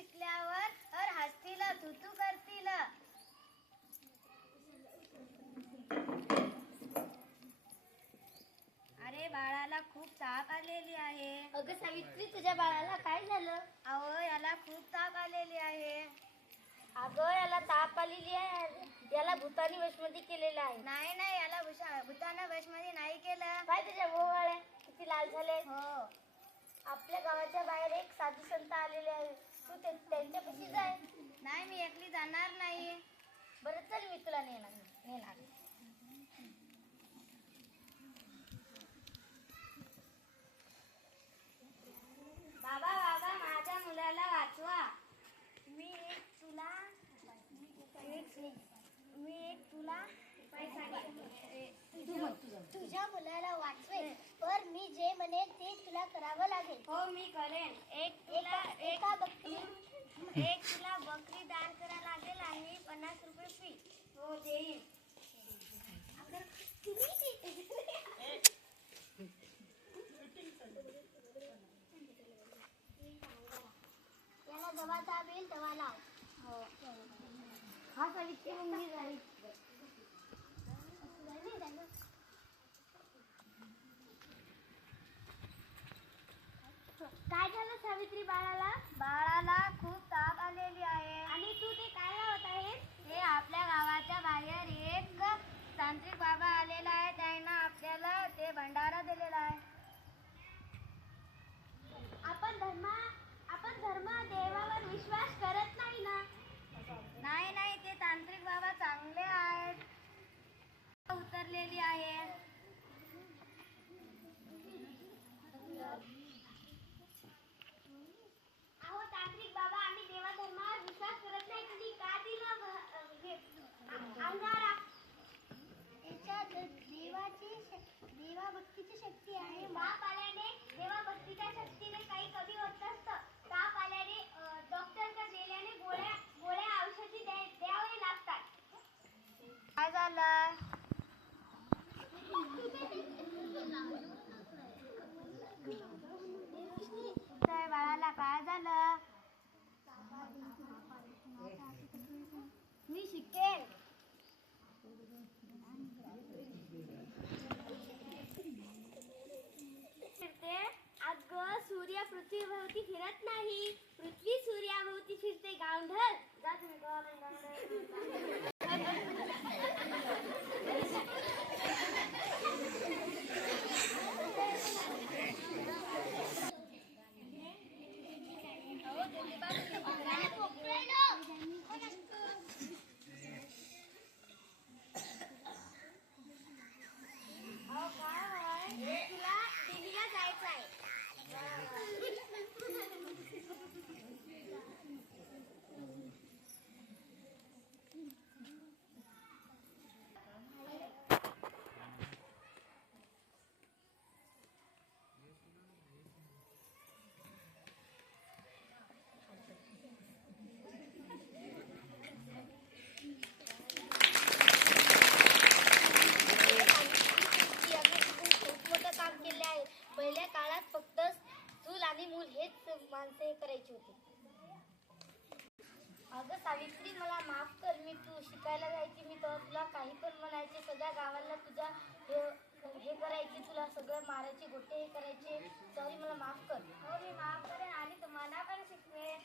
शिकल्यावर हर हसतील तुतू करतील. अरे बाळाला खूप ताप आलेली आहे. अगं सावित्री तुझ्या बाळाला काय झालं? अहो याला खूप ताप आलेली आहे. अगं याला ताप आलेली आहे. याला भूतानी वशमध्ये केलेलं आहे. नाही नाही याला भुषा भूताना बसमध्ये नाही केलं. काय त्याच्या भोवाळे किती लाल झाले हो. आपल्या गावाच्या बाहेर एक साधू संत आलेले आहे तू ते- त्यांच्यापाशी जाय. नाही मी एकली जाणार नाही. बरं चल मी तुला नेणार नेणार. बाबा बाबा माझ्या मुलाला वाचवा. मी एक तुला एक मी एक तुला तुझ्या मुलाला वाचवेल पर मी जे म्हणेल ते तुला करावं लागेल. हो मी करेन. एक तुला एक तुला बकरी दान करा लागेल आणि पन्नास रुपये फी हो देईन याला दवा चावेल दवा लाव हो हा सावित्री मुंगी झाली काय झालं सावित्री बाळाला? बाळाला खूप ताप आलेली आहे आणि तू ते काय लावत आहे हे आपल्या गावाच्या बाहेर एक तांत्रिक बाबा आलेला आहे त्यांना आपल्याला ते भंडारा दिलेला आहे आपण धर्म आपण धर्म देवावर विश्वास करत नाही ना नाही नाही ते तांत्रिक बाबा चांगले आहेत उतरलेली आहे अहो तांत्रिक बाबा आम्ही देवा धर्मावर विश्वास करत नाही तुम्ही का दिलं भ- अ, हे, आ- अंगारा त्याच्यात देवाची शक- देवाभक्तीची शक्ती आहे. ताप आल्याने देवाभक्तीच्या शक्तीने काही कमी होत नसतं. ताप आल्याने डॉक्टर डॉक्टरकडे गेल्याने गोळ्या गोळ्या औषधी द्या- द्यावे लागतात. काय झालं काय बाळाला काय झालं? मी शिकेल. 我一般 अगं सावित्री मला माफ कर. मी तू शिकायला जायची मी तर तुला काही पण म्हणायचे. सगळ्या गावाला तुझ्या हे हे करायची तुला सगळं मारायचे गोटे हे करायचे. सॉरी मला माफ कर. हो मी माफ करेन. आणि तुम्हाला पण शिकवेन.